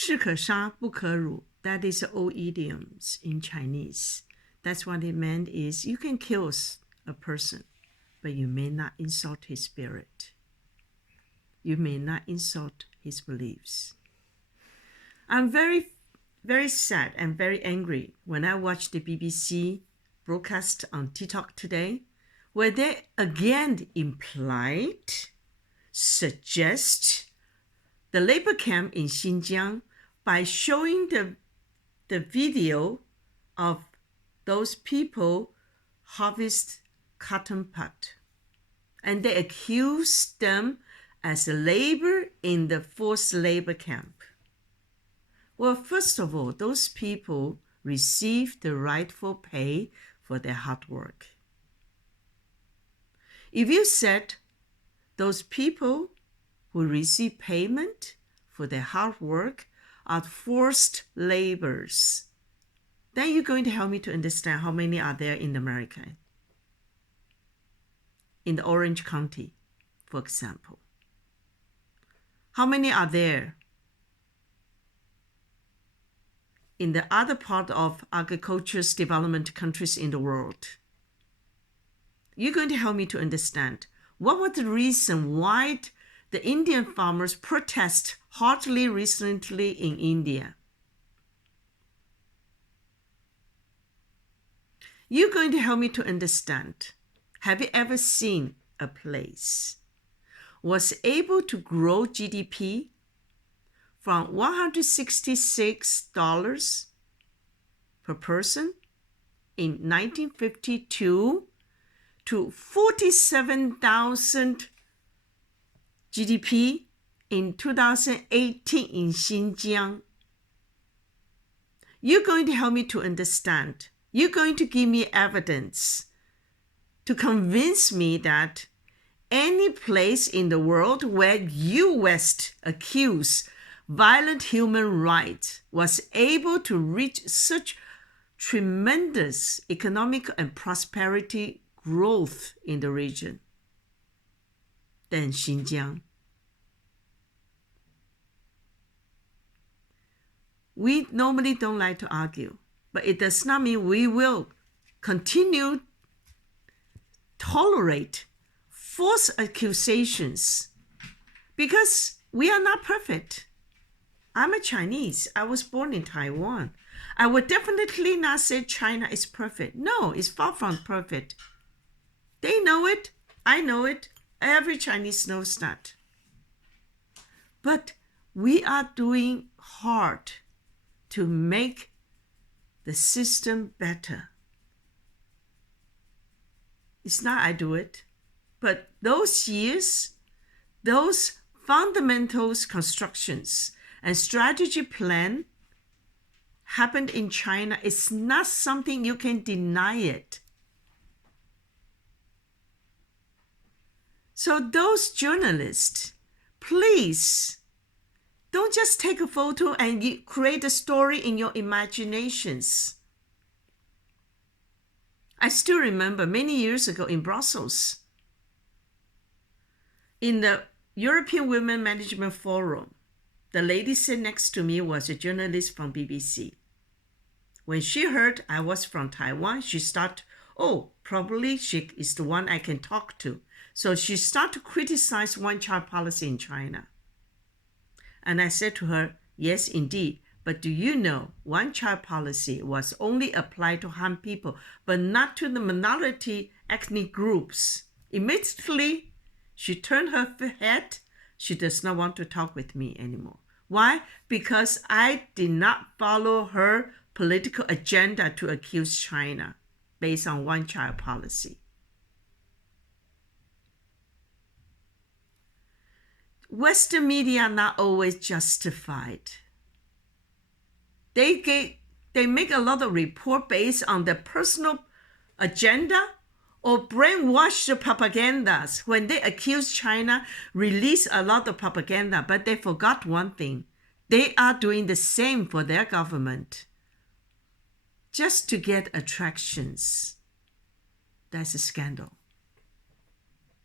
士可杀不可辱. That is old idioms in Chinese. That's what it meant is you can kill a person, but you may not insult his spirit. You may not insult his beliefs. I'm very, very sad and very angry when I watched the BBC broadcast on TikTok today, where they again suggest the labor camp in Xinjiang by showing the video of those people harvest cotton pod. And they accuse them as labor in the forced labor camp. Well, first of all, those people receive the rightful pay for their hard work. If you said those people who receive payment for their hard work are forced laborers, then you're going to help me to understand how many are there in America. In the Orange County, for example. How many are there in the other part of agriculture's development countries in the world? You're going to help me to understand what was the reason why the Indian farmers protest hotly recently in India. You're going to help me to understand, have you ever seen a place was able to grow GDP from $166 per person in 1952 to 47,000 GDP in 2018 in Xinjiang? You're going to help me to understand. You're going to give me evidence to convince me that any place in the world where you West accuse violent human rights was able to reach such tremendous economic and prosperity growth in the region than Xinjiang. We normally don't like to argue, but it does not mean we will continue tolerate false accusations because we are not perfect. I'm a Chinese. I was born in Taiwan. I would definitely not say China is perfect. No, it's far from perfect. They know it. I know it. Every Chinese knows that. But we are doing hard to make the system better. It's not I do it, but those years, those fundamentals constructions and strategy plan happened in China. It's not something you can deny it. So those journalists, please don't just take a photo and create a story in your imaginations. I still remember many years ago in Brussels, in the European Women Management Forum, the lady sitting next to me was a journalist from BBC. When she heard I was from Taiwan, she started, probably she is the one I can talk to. So she started to criticize one-child policy in China. And I said to her, yes, indeed. But do you know one-child policy was only applied to Han people, but not to the minority ethnic groups? Immediately, she turned her head. She does not want to talk with me anymore. Why? Because I did not follow her political agenda to accuse China based on one-child policy. Western media are not always justified. They make a lot of report based on their personal agenda or brainwash the propagandas. When they accuse China, release a lot of propaganda, but they forgot one thing. They are doing the same for their government just to get attractions. That's a scandal.